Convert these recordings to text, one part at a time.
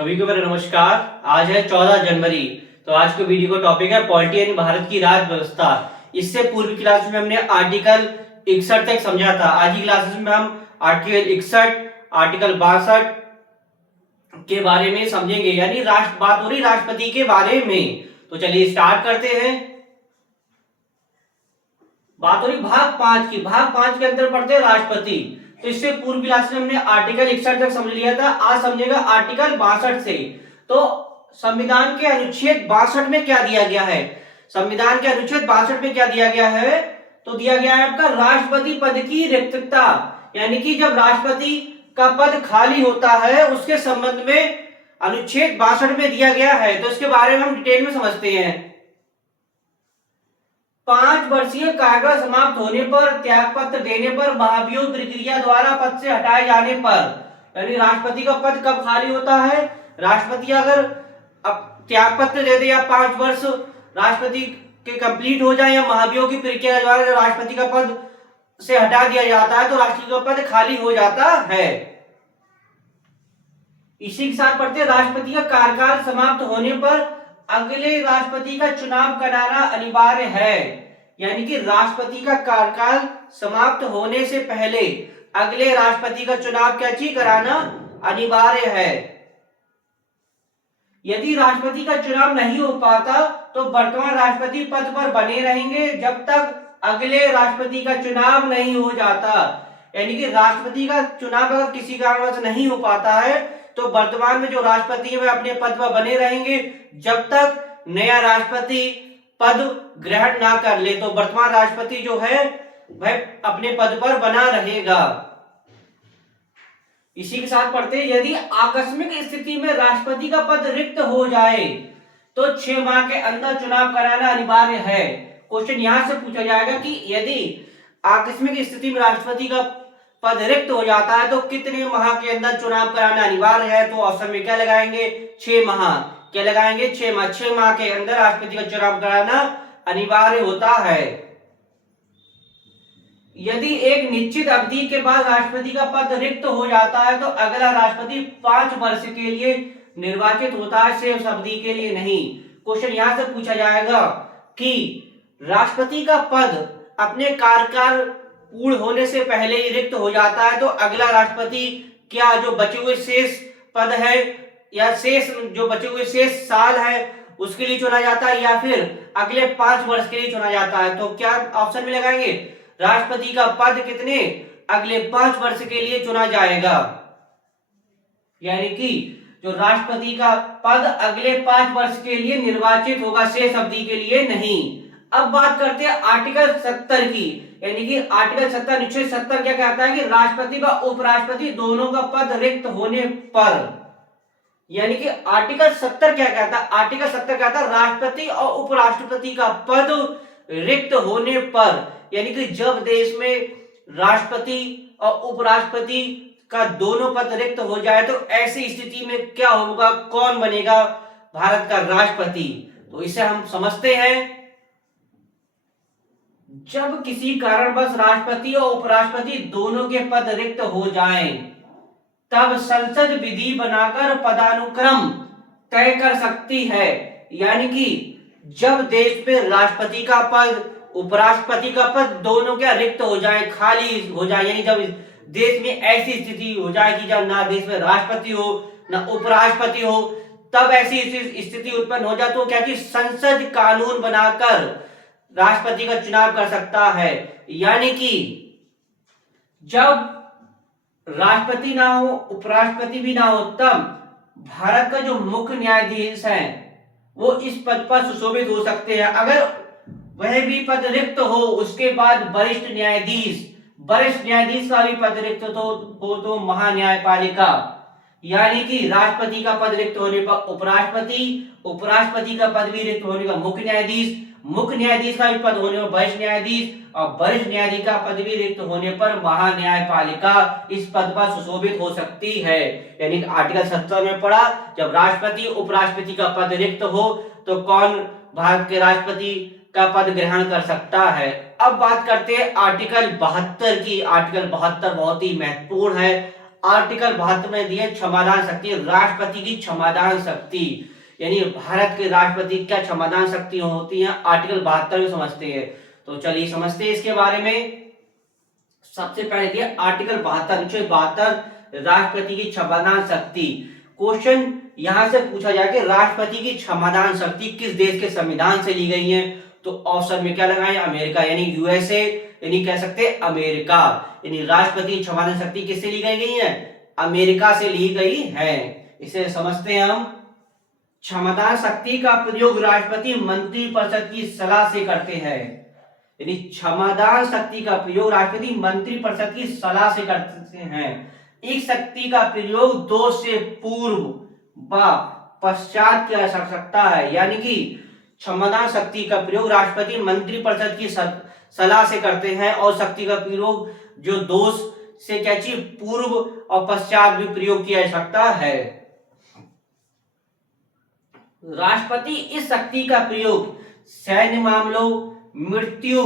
सभी को मेरा नमस्कार। आज है 14 जनवरी। तो आज के वीडियो का टॉपिक है पॉलिटी यानी भारत की राज व्यवस्था। इससे पूर्व क्लास में हमने आर्टिकल 61 तक समझा था। आज की क्लासेस में हम आर्टिकल 61, आर्टिकल 62 के बारे में समझेंगे, यानी बात हो रही राष्ट्रपति के बारे में। तो चलिए स्टार्ट करते हैं। बात हो रही भाग 5 की। भाग 5 के अंदर पढ़ते हैं राष्ट्रपति। तो इससे पूर्व क्लास में हमने आर्टिकल 61 तक समझ लिया था। आज समझेगा आर्टिकल 62 से। तो संविधान के अनुच्छेद 62 में क्या दिया गया है? संविधान के अनुच्छेद 62 में क्या दिया गया है? तो दिया गया है आपका राष्ट्रपति पद की रिक्तता, यानी कि जब राष्ट्रपति का पद खाली होता है उसके संबंध में अनुच्छेद 62 में दिया गया है। तो इसके बारे में हम डिटेल में समझते हैं। 5 वर्षीय कार्यकाल समाप्त होने पर, त्याग पत्र देने पर, महाभियोग प्रक्रिया द्वारा पद से हटाए जाने पर, यानी राष्ट्रपति का पद कब खाली होता है? राष्ट्रपति अगर अब त्याग पत्र दे दे या 5 वर्ष राष्ट्रपति के कंप्लीट हो जाए या महाभियोग की प्रक्रिया द्वारा राष्ट्रपति का पद से हटा दिया जाता है तो राष्ट्रपति का पद खाली हो जाता है। इसी के साथ पढ़ते राष्ट्रपति का कार्यकाल समाप्त होने पर अगले राष्ट्रपति का चुनाव कराना अनिवार्य है, यानी कि राष्ट्रपति का कार्यकाल समाप्त होने से पहले अगले राष्ट्रपति का चुनाव क्या चीज कराना अनिवार्य है। यदि राष्ट्रपति का चुनाव नहीं हो पाता तो वर्तमान राष्ट्रपति पद पर बने रहेंगे जब तक अगले राष्ट्रपति का चुनाव नहीं हो जाता। यानी कि राष्ट्रपति का चुनाव अगर किसी कारणवश नहीं हो पाता है तो वर्तमान में जो राष्ट्रपति है वे अपने पद पर बने रहेंगे जब तक नया राष्ट्रपति पद ग्रहण ना कर ले। तो वर्तमान राष्ट्रपति जो है वह अपने पद पर बना रहेगा। इसी के साथ पढ़ते यदि आकस्मिक स्थिति में राष्ट्रपति का पद रिक्त हो जाए तो 6 माह के अंदर चुनाव कराना अनिवार्य है। क्वेश्चन यहां से पूछा जाएगा कि यदि आकस्मिक स्थिति में राष्ट्रपति का पद रिक्त हो जाता है तो कितने माह के अंदर चुनाव कराना अनिवार्य है? तो ऑप्शन में क्या लगाएंगे? 6 माह। क्या लगाएंगे? 6 माह। 6 माह के अंदर राष्ट्रपति का चुनाव कराना अनिवार्य होता है। यदि एक निश्चित अवधि के बाद राष्ट्रपति का पद रिक्त हो जाता है तो अगला राष्ट्रपति 5 वर्ष के लिए निर्वाचित होता है, शेष अवधि के लिए नहीं। क्वेश्चन यहां से पूछा जाएगा कि राष्ट्रपति का पद अपने कार्यकाल पूर्ण होने से पहले ही रिक्त हो जाता है तो अगला राष्ट्रपति क्या जो बचे हुए शेष पद है या शेष जो बचे हुए शेष साल है उसके लिए चुना जाता है या फिर अगले 5 वर्ष के लिए चुना जाता है? तो क्या ऑप्शन में लगाएंगे? राष्ट्रपति का पद कितने अगले 5 वर्ष के लिए चुना जाएगा, यानी कि जो राष्ट्रपति का पद अगले 5 वर्ष के लिए निर्वाचित होगा, शेष अवधि के लिए नहीं। अब बात करते हैं आर्टिकल 70 की, यानी कि आर्टिकल 70 अनुच्छेद 70 क्या कहता है कि राष्ट्रपति व उपराष्ट्रपति दोनों का पद रिक्त होने पर, यानी कि आर्टिकल 70 क्या कहता है? आर्टिकल 70 कहता है राष्ट्रपति और उपराष्ट्रपति का पद रिक्त होने पर, यानी कि जब देश में राष्ट्रपति और उपराष्ट्रपति का दोनों पद रिक्त हो जाए तो ऐसी स्थिति में क्या होगा, कौन बनेगा भारत का राष्ट्रपति? तो इसे हम समझते हैं। जब किसी कारणवश राष्ट्रपति और उपराष्ट्रपति दोनों के पद रिक्त हो जाएं, तब संसद विधि बनाकर पदानुक्रम तय कर सकती है। यानी कि जब देश में राष्ट्रपति का पद, उपराष्ट्रपति का पद दोनों क्या रिक्त हो जाए, खाली हो जाए, यानी जब देश में ऐसी स्थिति हो जाए कि जब ना देश में राष्ट्रपति हो ना उपराष्ट्रपति हो, तब ऐसी स्थिति उत्पन्न हो जाए तो क्या कि संसद कानून बनाकर राष्ट्रपति का चुनाव कर सकता है। यानी कि जब राष्ट्रपति ना हो, उपराष्ट्रपति भी ना हो, तब भारत का जो मुख्य न्यायाधीश है वो इस पद पर सुशोभित हो सकते हैं। अगर वह भी पद रिक्त हो उसके बाद वरिष्ठ न्यायाधीश का भी पद रिक्त हो तो महान्यायपालिका, यानी कि राष्ट्रपति का पद रिक्त होने पर उपराष्ट्रपति का पद भी रिक्त होने पर मुख्य न्यायाधीश का भी पद होने पर वरिष्ठ न्यायाधीश और वरिष्ठ न्यायाधीश का पद भी रिक्त होने पर महान्यायपालिका इस पद पर सुशोभित हो सकती है। यानी आर्टिकल 70 में पढ़ा जब राष्ट्रपति उपराष्ट्रपति का पद रिक्त हो तो कौन भारत के राष्ट्रपति का पद ग्रहण कर सकता है। अब बात करते हैं आर्टिकल 72 की। आर्टिकल 72 बहुत ही महत्वपूर्ण है। आर्टिकल 72 में दिया क्षमादान शक्ति, राष्ट्रपति की क्षमादान शक्ति, यानी भारत के राष्ट्रपति क्या क्षमादान शक्ति होती है, आर्टिकल 72 में समझते हैं। तो चलिए समझते हैं इसके बारे में। सबसे पहले दिया आर्टिकल 72 राष्ट्रपति की क्षमादान शक्ति। क्वेश्चन यहां से पूछा जाए कि राष्ट्रपति की क्षमादान शक्ति किस देश के संविधान से ली गई है, तो ऑप्शन में क्या लगाएं, अमेरिका यानी यूएसए, यानी कह सकते हैं अमेरिका, यानी राष्ट्रपति की क्षमादान शक्ति किससे ली गई है, अमेरिका से ली गई है। इसे समझते हैं हम। क्षमादान शक्ति का प्रयोग राष्ट्रपति मंत्रिपरिषद की सलाह से करते हैं, यानी क्षमादान शक्ति का प्रयोग राष्ट्रपति मंत्रिपरिषद की सलाह से करते हैं। इस शक्ति का प्रयोग दोष से पूर्व व पश्चात किया जा सकता है, यानी कि क्षमादान शक्ति का प्रयोग राष्ट्रपति मंत्रिपरिषद की सलाह से करते हैं, और शक्ति का प्रयोग जो दोष से क्या चीज पूर्व और पश्चात भी प्रयोग किया जा सकता है। राष्ट्रपति इस शक्ति का प्रयोग सैन्य मामलों, मृत्यु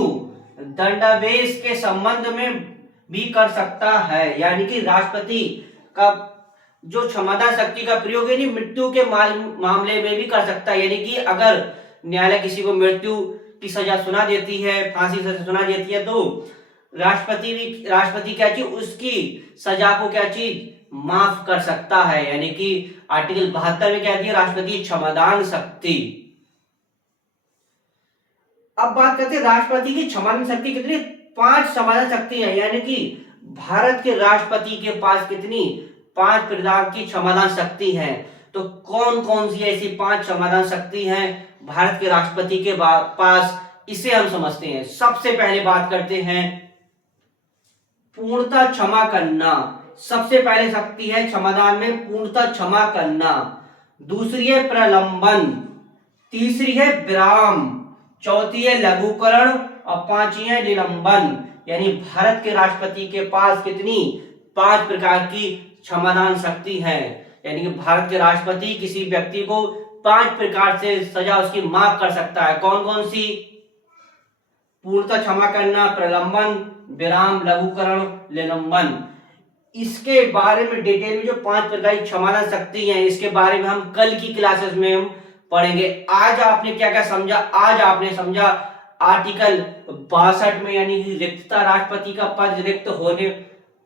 दंडादेश के संबंध में भी कर सकता है, यानी कि राष्ट्रपति का जो क्षमादान शक्ति का प्रयोग है मृत्यु के मामले में भी कर सकता है, यानी कि अगर न्यायालय किसी को मृत्यु की सजा सुना देती है, फांसी की सजा सुना देती है, तो राष्ट्रपति क्या चीज उसकी सजा को क्या चीज माफ कर सकता है, यानी कि आर्टिकल 72 में क्या दिया, राष्ट्रपति क्षमादान शक्ति। अब बात करते हैं राष्ट्रपति की क्षमादान शक्ति कितनी, 5 क्षमादान शक्ति है, यानी कि भारत के राष्ट्रपति के पास कितनी 5 प्रकार की क्षमादान शक्ति है। तो कौन कौन सी ऐसी 5 क्षमादान शक्ति हैं भारत के राष्ट्रपति के पास, इसे हम समझते हैं। सबसे पहले बात करते हैं पूर्णतः क्षमा करना। सबसे पहले शक्ति है क्षमादान में पूर्णतः क्षमा करना। दूसरी है प्रलंबन, तीसरी है विराम, चौथी है लघुकरण और पांचवी है निलंबन। यानी भारत के राष्ट्रपति के पास कितनी 5 प्रकार की क्षमादान शक्ति है, यानी कि भारत के राष्ट्रपति किसी व्यक्ति को 5 प्रकार से सजा उसकी माफ कर सकता है। कौन कौन सी, पूर्णतः क्षमा करना, प्रलंबन, विराम, लघुकरण, निलंबन। इसके बारे में डिटेल में जो 5 प्रकार की क्षमादान शक्ति है, इसके बारे में हम कल की क्लासेस में हम पढ़ेंगे। आज आपने क्या क्या समझा, आज आपने समझा आर्टिकल 62 में, यानी रिक्तता, राष्ट्रपति का पद रिक्त होने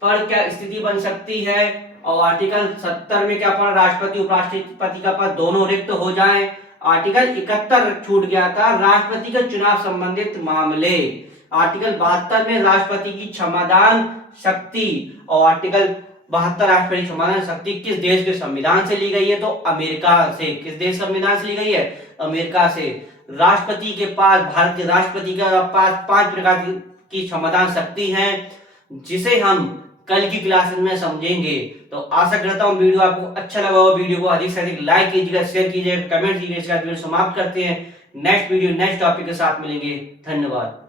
पर क्या स्थिति बन सकती है, और आर्टिकल 70 में क्या पढ़ा, राष्ट्रपति उपराष्ट्रपति का पद दोनों रिक्त हो जाएं। आर्टिकल 71 छूट गया था, राष्ट्रपति के चुनाव संबंधित मामले। आर्टिकल 72 में राष्ट्रपति की क्षमादान शक्ति, और आर्टिकल 72 राष्ट्रपति क्षमादान शक्ति किस देश के संविधान से ली गई है, तो अमेरिका से। किस देश संविधान से ली गई है, अमेरिका से। राष्ट्रपति के पास, भारत के राष्ट्रपति के पास 5 प्रकार की क्षमादान शक्ति है, जिसे हम कल की क्लास में समझेंगे। तो आशा करता हूँ वीडियो आपको अच्छा लगा हो। वीडियो को अधिक से अधिक लाइक कीजिएगा, शेयर कीजिएगा, कमेंट कीजिएगा। इसके बाद वीडियो समाप्त करते हैं। नेक्स्ट वीडियो नेक्स्ट टॉपिक के साथ मिलेंगे। धन्यवाद।